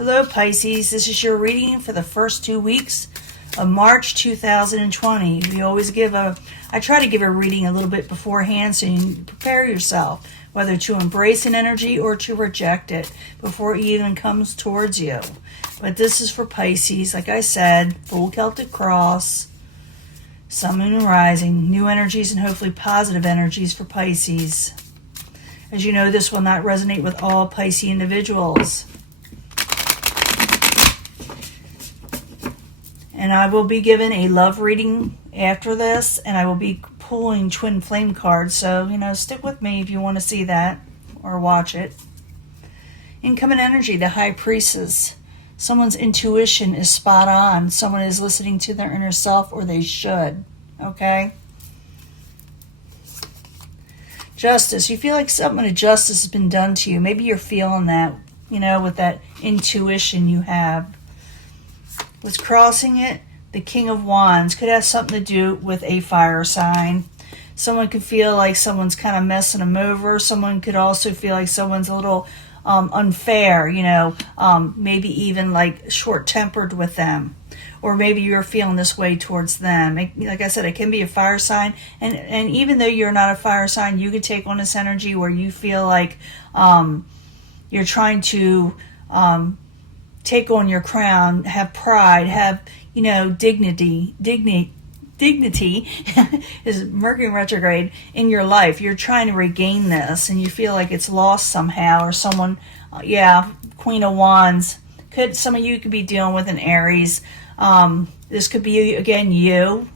Hello Pisces, this is your reading for the first 2 weeks of March 2020. I try to give a reading a little bit beforehand so you can prepare yourself, whether to embrace an energy or to reject it before it even comes towards you. But this is for Pisces, like I said, full Celtic cross, sun, moon, and rising, new energies and hopefully positive energies for Pisces. As you know, this will not resonate with all Pisces individuals. And I will be given a love reading after this, and I will be pulling twin flame cards. So, stick with me if you want to see that or watch it. Incoming energy, the High Priestess. Someone's intuition is spot on. Someone is listening to their inner self, or they should. Okay? Justice. You feel like something of justice has been done to you. Maybe you're feeling that, with that intuition you have. What's crossing it? The King of Wands. Could have something to do with a fire sign. Someone could feel like someone's kind of messing them over. Someone could also feel like someone's a little unfair, maybe even like short-tempered with them. Or maybe you're feeling this way towards them. Like I said, it can be a fire sign. And even though you're not a fire sign, you could take on this energy where you feel like you're trying to take on your crown, have pride, have, dignity. Dignity is Mercury retrograde in your life. You're trying to regain this and you feel like it's lost somehow, or someone, Queen of Wands. Some of you could be dealing with an Aries. This could be, again, you,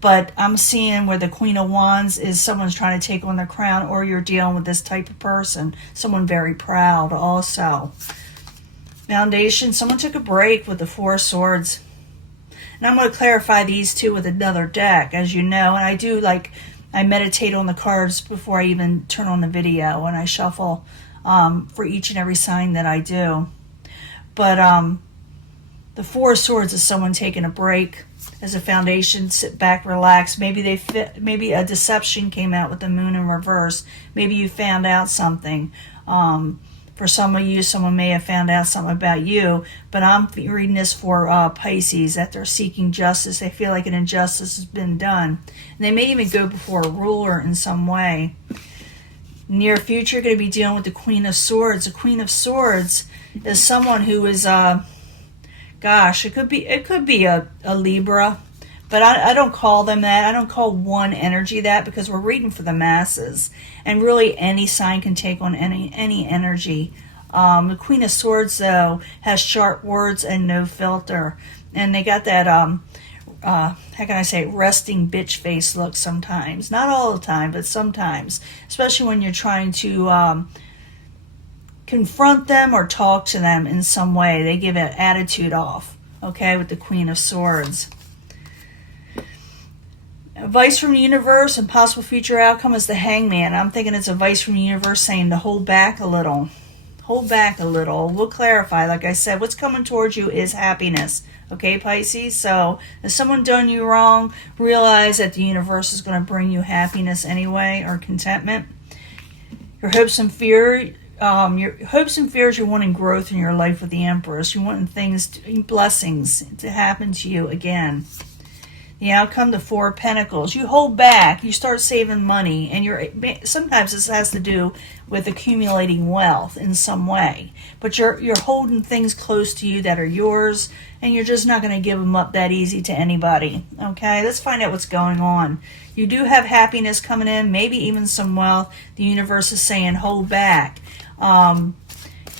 but I'm seeing where the Queen of Wands is someone's trying to take on their crown, or you're dealing with this type of person, someone very proud also. Foundation, someone took a break with the Four of Swords. And I'm going to clarify these two with another deck, as you know. And I meditate on the cards before I even turn on the video, and I shuffle for each and every sign that I do. But the Four of Swords is someone taking a break. As a foundation, sit back, relax. Maybe a deception came out with the Moon in reverse. Maybe you found out something. For some of you, someone may have found out something about you, but I'm reading this for Pisces, that they're seeking justice. They feel like an injustice has been done. And they may even go before a ruler in some way. Near future, you're going to be dealing with the Queen of Swords. The Queen of Swords is someone who is, it could be a Libra, but I don't call them that. I don't call one energy that, because we're reading for the masses. And really any sign can take on any energy. The Queen of Swords, though, has sharp words and no filter. And they got that, how can I say, resting bitch face look sometimes. Not all the time, but sometimes. Especially when you're trying to confront them or talk to them in some way. They give an attitude off, okay, with the Queen of Swords. Advice from the universe and possible future outcome is the Hangman. I'm thinking it's advice from the universe saying to hold back a little. Hold back a little. We'll clarify. Like I said, what's coming towards you is happiness. Okay, Pisces? So if someone done you wrong, realize that the universe is going to bring you happiness anyway, or contentment. Your hopes and fears, you're wanting growth in your life with the Empress. You're wanting blessings to happen to you again. The outcome, the Four of Pentacles. You hold back. You start saving money. And sometimes this has to do with accumulating wealth in some way. But you're holding things close to you that are yours. And you're just not going to give them up that easy to anybody. Okay, let's find out what's going on. You do have happiness coming in. Maybe even some wealth. The universe is saying hold back.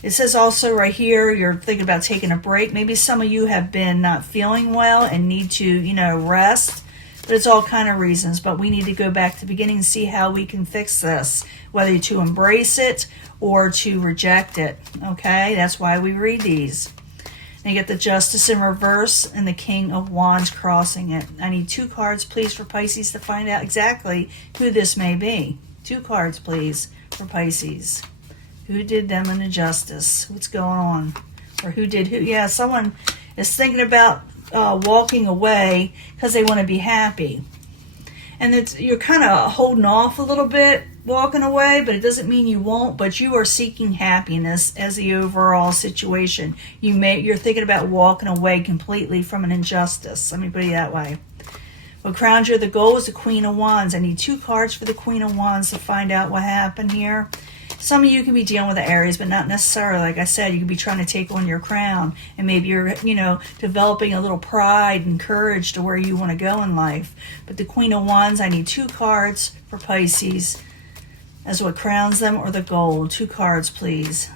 It says also right here, you're thinking about taking a break. Maybe some of you have been not feeling well and need to, rest. But it's all kind of reasons. But we need to go back to the beginning and see how we can fix this. Whether to embrace it or to reject it. Okay? That's why we read these. And you get the Justice in reverse and the King of Wands crossing it. I need 2 cards, please, for Pisces to find out exactly who this may be. 2 cards, please, for Pisces. Who did them an injustice? What's going on? Or who did who? Yeah, someone is thinking about walking away because they want to be happy. And you're kind of holding off a little bit walking away, but it doesn't mean you won't, but you are seeking happiness as the overall situation. You're thinking about walking away completely from an injustice. Let me put it that way. What crowns you the goal is the Queen of Wands. I need 2 cards for the Queen of Wands to find out what happened here. Some of you can be dealing with the Aries, but not necessarily. Like I said, you could be trying to take on your crown, and maybe you're, developing a little pride and courage to where you want to go in life. But the Queen of Wands, I need 2 cards for Pisces as what crowns them, or the gold. 2 cards, please.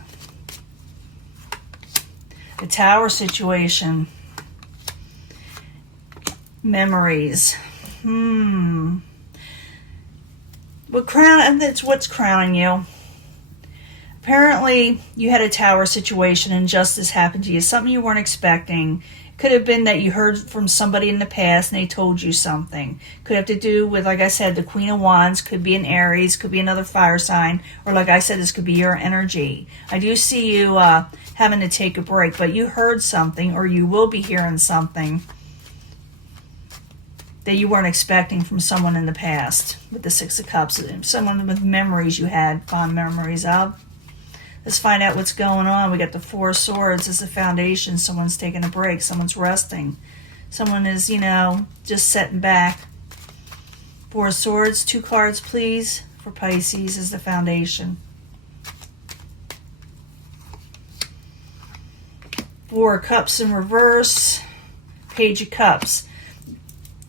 The Tower situation. Memories. What's crowning you? Apparently, you had a Tower situation, injustice happened to you, something you weren't expecting. Could have been that you heard from somebody in the past and they told you something. Could have to do with, like I said, the Queen of Wands. Could be an Aries, could be another fire sign, or like I said, this could be your energy. I do see you having to take a break, but you heard something, or you will be hearing something that you weren't expecting from someone in the past with the 6 of Cups. Someone with memories you had, fond memories of. Let's find out what's going on. We got the 4 of Swords as the foundation. Someone's taking a break. Someone's resting. Someone is, just sitting back. 4 of Swords, 2 cards, please, for Pisces as the foundation. 4 of Cups in reverse. Page of Cups.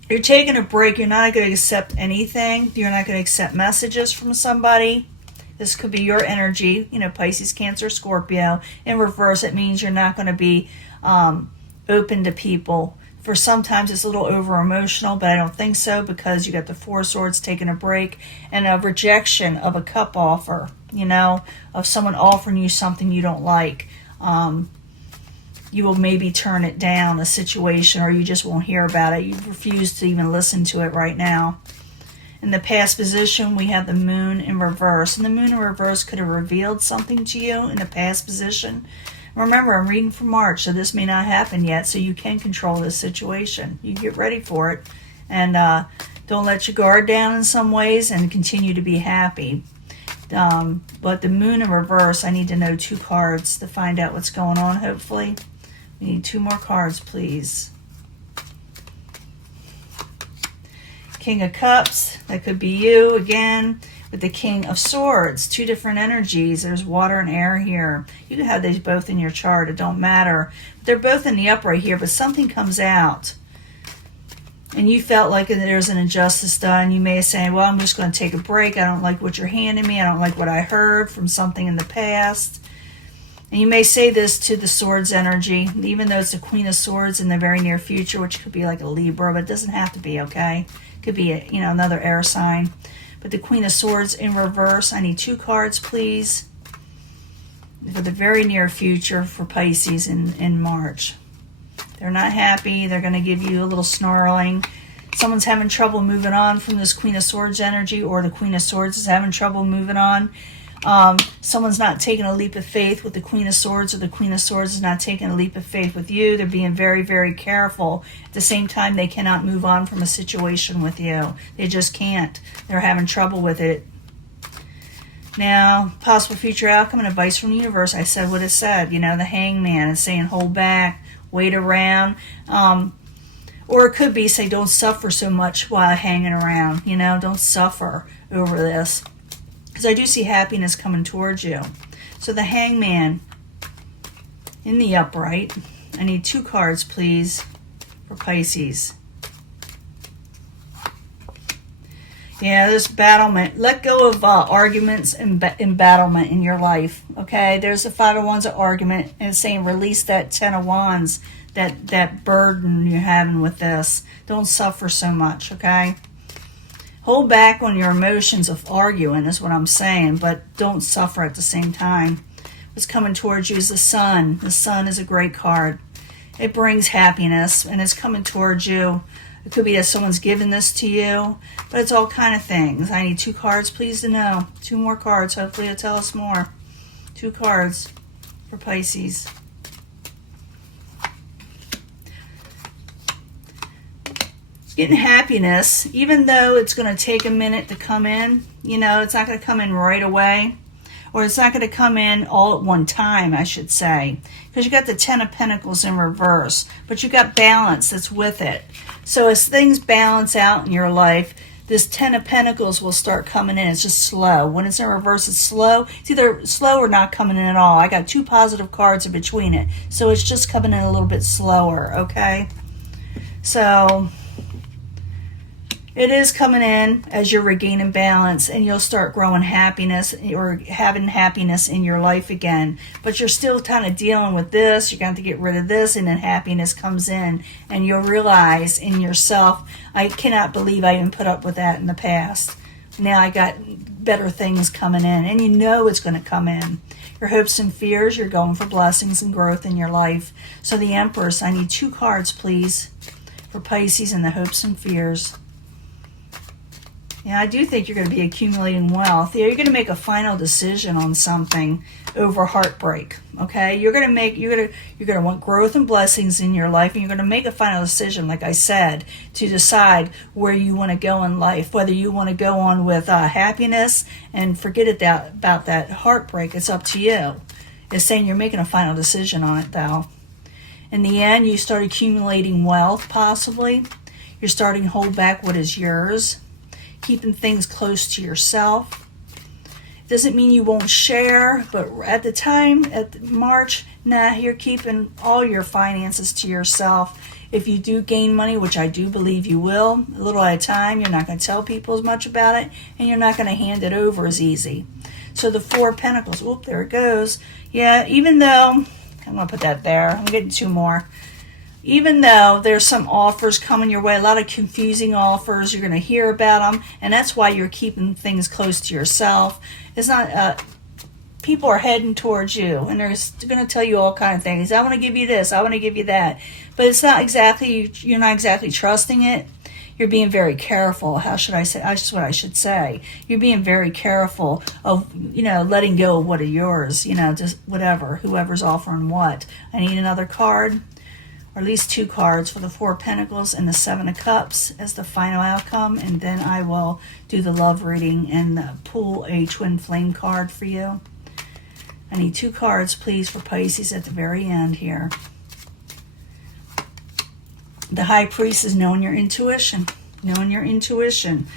You're taking a break. You're not going to accept anything. You're not going to accept messages from somebody. This could be your energy, Pisces, Cancer, Scorpio. In reverse, it means you're not going to be open to people. For sometimes it's a little over-emotional, but I don't think so, because you got the 4 of Swords taking a break and a rejection of a cup offer, of someone offering you something you don't like. You will maybe turn it down, a situation, or you just won't hear about it. You refuse to even listen to it right now. In the past position, we have the Moon in reverse. And the Moon in reverse could have revealed something to you in the past position. Remember, I'm reading for March, so this may not happen yet, so you can control this situation. You get ready for it. And don't let your guard down in some ways, and continue to be happy. But the Moon in reverse, I need to know 2 cards to find out what's going on, hopefully. We need 2 more cards, please. King of Cups, that could be you again, with the King of Swords. 2 different energies. There's water and air here. You can have these both in your chart. It don't matter. They're both in the upright here, but something comes out. And you felt like there's an injustice done. You may say, well, I'm just going to take a break. I don't like what you're handing me. I don't like what I heard from something in the past. And you may say this to the Swords energy, even though it's the Queen of Swords in the very near future, which could be like a Libra, but it doesn't have to be, okay? Could be another air sign. But the Queen of Swords in reverse, I need 2 cards, please, for the very near future for Pisces in March. They're not happy. They're going to give you a little snarling. Someone's having trouble moving on from this Queen of Swords energy, or the Queen of Swords is having trouble moving on. Someone's not taking a leap of faith with the Queen of Swords, or the Queen of Swords is not taking a leap of faith with you. They're being very, very careful. At the same time, they cannot move on from a situation with you. They just can't. They're having trouble with it. Now, possible future outcome and advice from the universe. I said what it said. The Hangman is saying hold back, wait around. Or it could be say don't suffer so much while hanging around. Don't suffer over this. Because I do see happiness coming towards you. So the Hangman in the upright. I need 2 cards, please, for Pisces. Yeah, there's battlement. Let go of arguments and embattlement in your life. Okay, there's the 5 of Wands of argument, and it's saying release that 10 of Wands, that burden you're having with this. Don't suffer so much, okay? Hold back on your emotions of arguing is what I'm saying, but don't suffer at the same time. What's coming towards you is the Sun. The Sun is a great card. It brings happiness, and it's coming towards you. It could be that someone's giving this to you, but it's all kind of things. I need 2 cards, please, to know. 2 more cards. Hopefully it'll tell us more. 2 cards for Pisces. getting happiness, even though it's going to take a minute to come in. It's not going to come in right away, or it's not going to come in all at one time, I should say, because you got the Ten of Pentacles in reverse, but you got balance that's with it. So as things balance out in your life, this Ten of Pentacles will start coming in. It's just slow. When it's in reverse, it's slow. It's either slow or not coming in at all. I got 2 positive cards in between it, so it's just coming in a little bit slower, okay? So it is coming in as you're regaining balance, and you'll start growing happiness or having happiness in your life again. But you're still kind of dealing with this. You're going to have to get rid of this, and then happiness comes in, and you'll realize in yourself, I cannot believe I even put up with that in the past. Now I got better things coming in, and it's going to come in. Your hopes and fears, you're going for blessings and growth in your life. So the Empress, I need 2 cards, please, for Pisces and the hopes and fears. Yeah, I do think you're going to be accumulating wealth. You're going to make a final decision on something over heartbreak. Okay, you're going to want growth and blessings in your life, and you're going to make a final decision, like I said, to decide where you want to go in life. Whether you want to go on with happiness and forget about that heartbreak, it's up to you. It's saying you're making a final decision on it, though. In the end, you start accumulating wealth. Possibly, you're starting to hold back what is yours. Keeping things close to yourself. It doesn't mean you won't share, but at the time, March, you're keeping all your finances to yourself. If you do gain money, which I do believe you will, a little at a time, you're not going to tell people as much about it, and you're not going to hand it over as easy. So the 4 of Pentacles, there it goes. Yeah, even though, I'm going to put that there, I'm getting 2 more. Even though there's some offers coming your way, a lot of confusing offers, you're going to hear about them, and that's why you're keeping things close to yourself. It's not, people are heading towards you, and they're going to tell you all kinds of things. I want to give you this, I want to give you that. But it's not exactly, you're not exactly trusting it. You're being very careful. How should I say? That's just what I should say. You're being very careful of, letting go of what are yours, just whatever, whoever's offering what. I need another card. Or at least 2 cards for the 4 of Pentacles and the 7 of Cups as the final outcome, and then I will do the love reading and pull a twin flame card for you. I need 2 cards, please, for Pisces at the very end here. The High Priest is knowing your intuition. Knowing your intuition.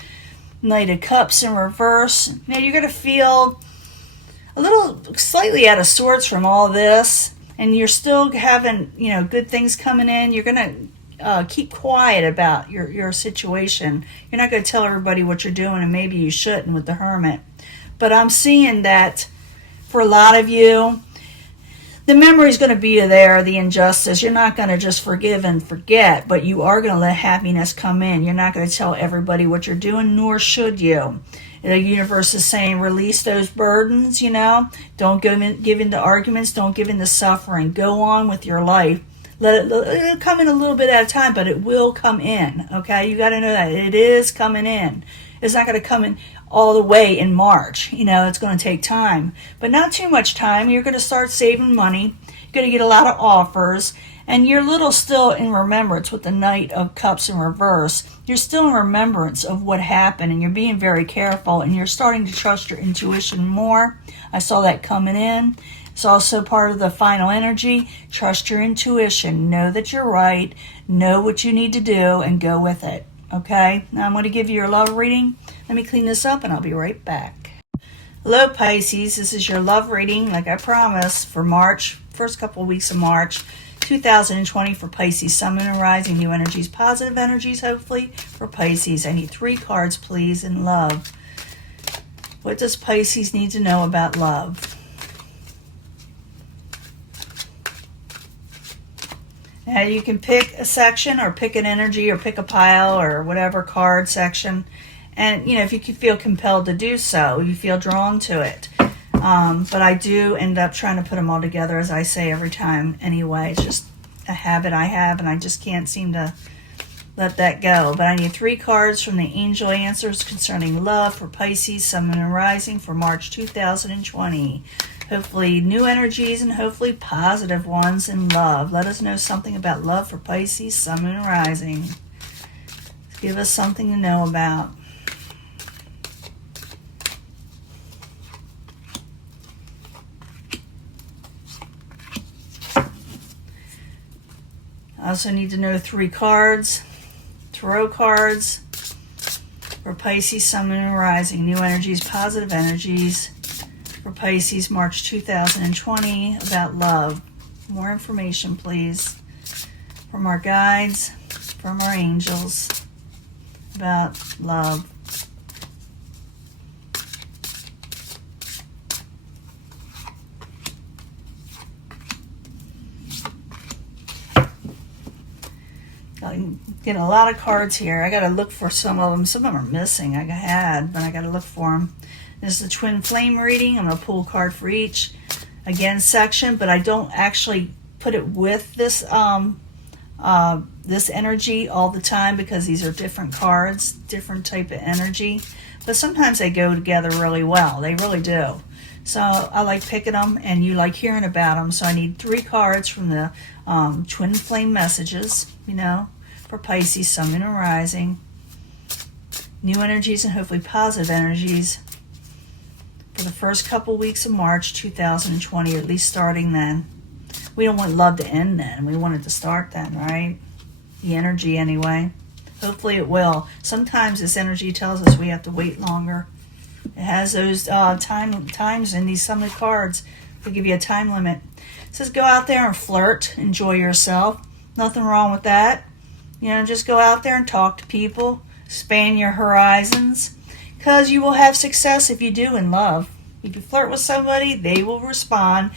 Knight of Cups in reverse. Now you're going to feel a little slightly out of sorts from all this. And you're still having, good things coming in. You're going to keep quiet about your situation. You're not going to tell everybody what you're doing, and maybe you shouldn't with the Hermit. But I'm seeing that for a lot of you, the memory's going to be there, the injustice. You're not going to just forgive and forget, but you are going to let happiness come in. You're not going to tell everybody what you're doing, nor should you. The universe is saying release those burdens, Don't give in to arguments. Don't give in to suffering. Go on with your life. It'll come in a little bit at a time, but it will come in, okay? You got to know that. It is coming in. It's not going to come in all the way in March. It's going to take time. But not too much time. You're going to start saving money. You're going to get a lot of offers. And you're little still in remembrance with the Knight of Cups in reverse. You're still in remembrance of what happened, and you're being very careful, and you're starting to trust your intuition more. I saw that coming in. It's also part of the final energy. Trust your intuition. Know that you're right. Know what you need to do, and go with it. Okay? Now I'm going to give you your love reading. Let me clean this up, and I'll be right back. Hello, Pisces. This is your love reading, like I promised, for March, first couple of weeks of March. 2020 for Pisces, Sun, Moon, and Rising. New energies, positive energies, hopefully, for Pisces. I need 3 cards, please, in love. What does Pisces need to know about love? Now, you can pick a section or pick an energy or pick a pile or whatever card section. And, if you can feel compelled to do so, you feel drawn to it. But I do end up trying to put them all together, as I say every time anyway. It's just a habit I have, and I just can't seem to let that go. But I need 3 cards from the angel answers concerning love for Pisces, Sun, Moon, and Rising for March 2020. Hopefully new energies and hopefully positive ones in love. Let us know something about love for Pisces, Sun, Moon, and Rising. Give us something to know about. I also need to know 3 cards, tarot cards for Pisces, Sun, Moon, and Rising. New energies, positive energies for Pisces, March 2020, about love. More information, please, from our guides, from our angels, about love. I'm getting a lot of cards here. I got to look for some of them. Some of them are missing. I had, but I got to look for them. This is the twin flame reading. I'm going to pull a card for each, again, section, but I don't actually put it with this this energy all the time because these are different cards, different type of energy. But sometimes they go together really well. They really do. So I like picking them, and you like hearing about them. So I need 3 cards from the twin flame messages, for Pisces, Sun, Moon, and Rising. New energies and hopefully positive energies for the first couple weeks of March 2020, at least starting then. We don't want love to end then. We want it to start then, right? The energy anyway. Hopefully it will. Sometimes this energy tells us we have to wait longer. It has those times in these summit cards. They give you a time limit. It says go out there and flirt. Enjoy yourself. Nothing wrong with that. Just go out there and talk to people. Expand your horizons. Because you will have success if you do in love. If you flirt with somebody, they will respond.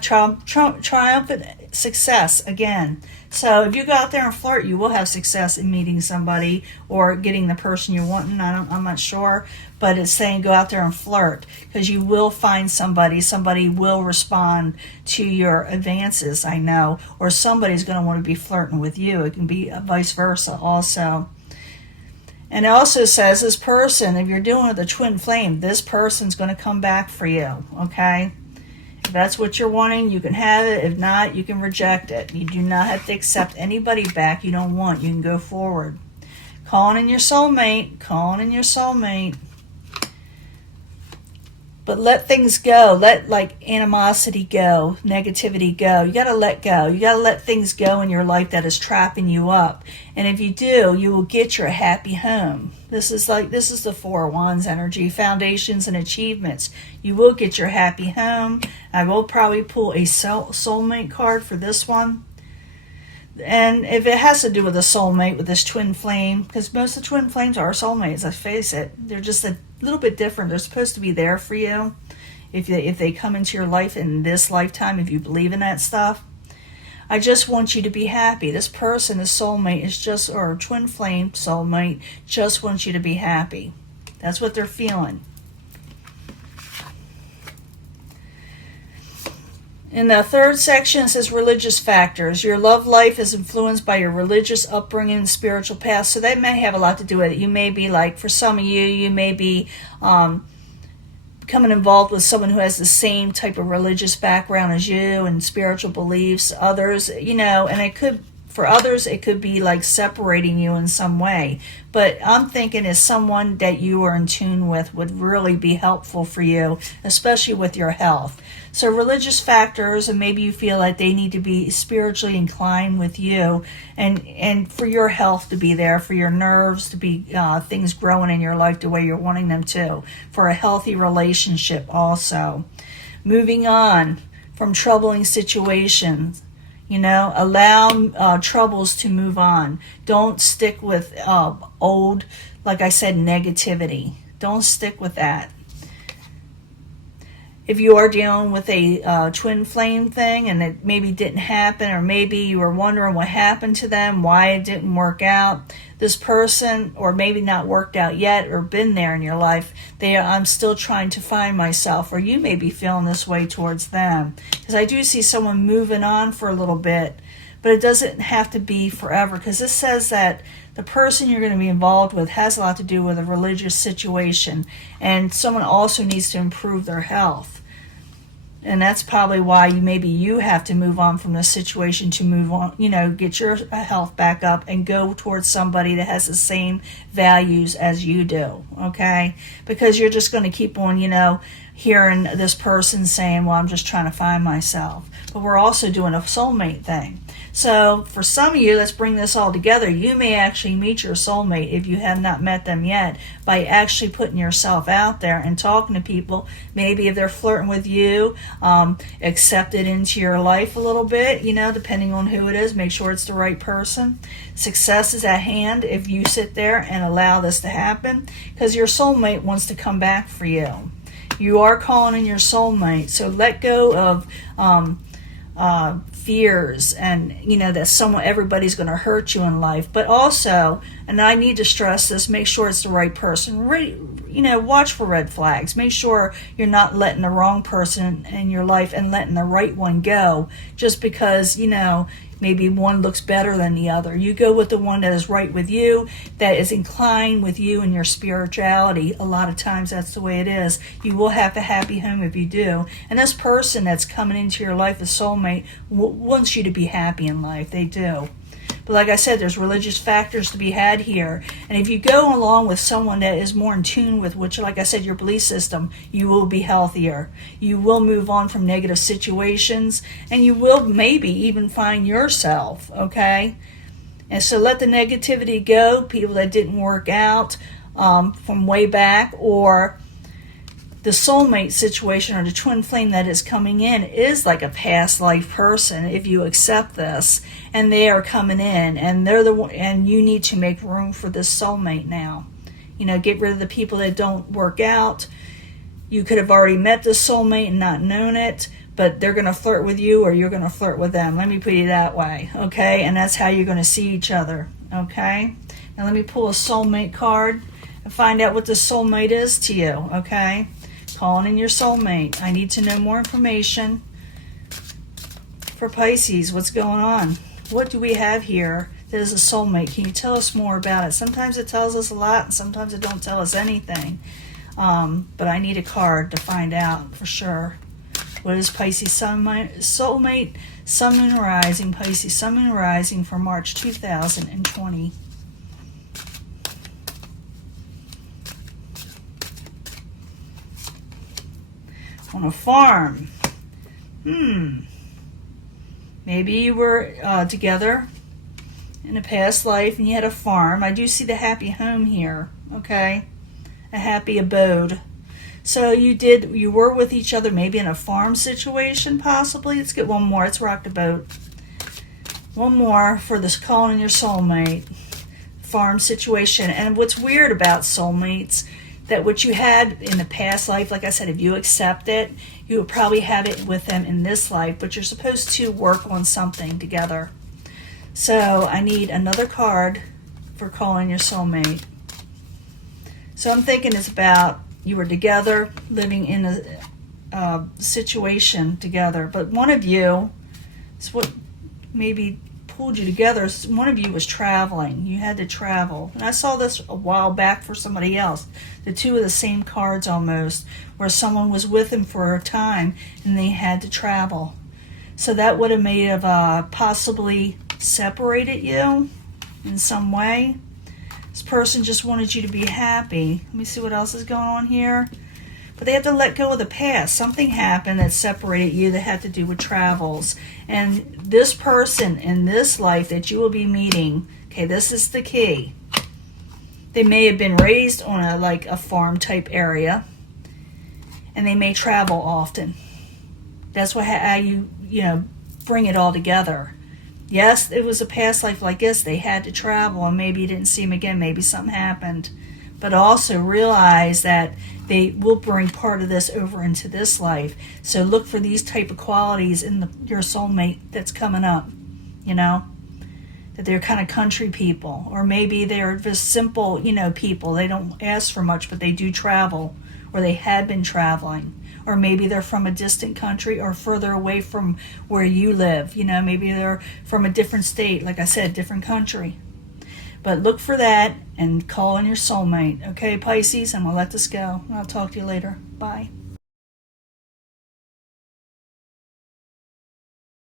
Triumphant success again. So if you go out there and flirt, you will have success in meeting somebody or getting the person you're wanting. I'm not sure, but it's saying go out there and flirt because you will find somebody. Somebody will respond to your advances, I know, or somebody's going to want to be flirting with you. It can be vice versa also. And it also says this person, if you're doing with a twin flame, this person's going to come back for you, okay? If that's what you're wanting, you can have it. If not, you can reject it. You do not have to accept anybody back you don't want. You can go forward. Calling in your soulmate. Calling in your soulmate. But let things go. Let animosity go. Negativity go. You got to let go. You got to let things go in your life that is trapping you up. And if you do, you will get your happy home. This is the 4 of Wands energy. Foundations and achievements. You will get your happy home. I will probably pull a soulmate card for this one. And if it has to do with a soulmate, with this twin flame, because most of the twin flames are soulmates, let's face it. They're just a little bit different. They're supposed to be there for you if they come into your life in this lifetime, if you believe in that stuff. I just want you to be happy. This person, this soulmate, or twin flame soulmate, just wants you to be happy. That's what they're feeling. In the 3rd section, it says religious factors. Your love life is influenced by your religious upbringing and spiritual path. So that may have a lot to do with it. You may be for some of you may be becoming involved with someone who has the same type of religious background as you and spiritual beliefs. Others, and for others, it could be separating you in some way. But I'm thinking as someone that you are in tune with would really be helpful for you, especially with your health. So religious factors, and maybe you feel like they need to be spiritually inclined with you and for your health to be there, for your nerves to be things growing in your life the way you're wanting them to, for a healthy relationship also. Moving on from troubling situations. Allow troubles to move on. Don't stick with old, like I said, negativity. Don't stick with that. If you are dealing with a twin flame thing and it maybe didn't happen, or maybe you were wondering what happened to them, why it didn't work out, this person, or maybe not worked out yet or been there in your life, I'm still trying to find myself, or you may be feeling this way towards them. Because I do see someone moving on for a little bit, but it doesn't have to be forever, because this says that the person you're going to be involved with has a lot to do with a religious situation, and someone also needs to improve their health. And that's probably why maybe you have to move on from this situation to move on, get your health back up and go towards somebody that has the same values as you do, okay? Because you're just going to keep on, hearing this person saying, well, I'm just trying to find myself. But we're also doing a soulmate thing. So for some of you, let's bring this all together. You may actually meet your soulmate if you have not met them yet by actually putting yourself out there and talking to people. Maybe if they're flirting with you, accept it into your life a little bit, depending on who it is. Make sure it's the right person. Success is at hand if you sit there and allow this to happen, because your soulmate wants to come back for you. You are calling in your soulmate, so let go of fears and that everybody's going to hurt you in life. But also, and I need to stress this, make sure it's the right person. Watch for red flags. Make sure you're not letting the wrong person in your life and letting the right one go just because maybe one looks better than the other. You go with the one that is right with you, that is inclined with you and your spirituality. A lot of times that's the way it is. You will have a happy home if you do. And this person that's coming into your life, a soulmate, wants you to be happy in life. They do. But like I said, there's religious factors to be had here. And if you go along with someone that is more in tune with, which, like I said, your belief system, you will be healthier. You will move on from negative situations, and you will maybe even find yourself, okay? And so let the negativity go, people that didn't work out from way back, or the soulmate situation or the twin flame that is coming in is like a past life person if you accept this, and they are coming in, and they're and you need to make room for this soulmate now. Get rid of the people that don't work out. You could have already met the soulmate and not known it, but they're going to flirt with you or you're going to flirt with them. Let me put it that way, okay? And that's how you're going to see each other, okay? Now let me pull a soulmate card and find out what the soulmate is to you, okay? Calling in your soulmate. I need to know more information for Pisces. What's going on? What do we have here that is a soulmate? Can you tell us more about it? Sometimes it tells us a lot, and sometimes it don't tell us anything. But I need a card to find out for sure. What is Pisces soulmate? Sun, Moon, Rising. Pisces Sun, Moon, Rising for March 2020. On a farm. Maybe you were together in a past life and you had a farm. I do see the happy home here, okay? A happy abode. So you were with each other maybe in a farm situation possibly. Let's get one more. Let's rock the boat. One more for this calling in your soulmate. Farm situation. And what's weird about soulmates, that what you had in the past life, like I said, if you accept it, you would probably have it with them in this life, but you're supposed to work on something together. So I need another card for calling your soulmate. So I'm thinking it's about you were together, living in a situation together, but one of you, it's what maybe pulled you together, one of you was traveling. You had to travel. And I saw this a while back for somebody else. The two of the same cards almost, where someone was with him for a time and they had to travel. So that would have made have possibly separated you in some way. This person just wanted you to be happy. Let me see what else is going on here. But they have to let go of the past. Something happened that separated you that had to do with travels. And this person in this life that you will be meeting, okay, this is the key. They may have been raised on a farm type area, and they may travel often. That's how you bring it all together. Yes, it was a past life like this. They had to travel, and maybe you didn't see them again. Maybe something happened. But also realize that they will bring part of this over into this life. So look for these type of qualities in your soulmate that's coming up, that they're kind of country people, or maybe they're just simple, people. They don't ask for much, but they do travel, or they had been traveling, or maybe they're from a distant country or further away from where you live. Maybe they're from a different state, like I said, different country. But look for that and call in your soulmate. Okay, Pisces, I'm going to let this go. I'll talk to you later. Bye.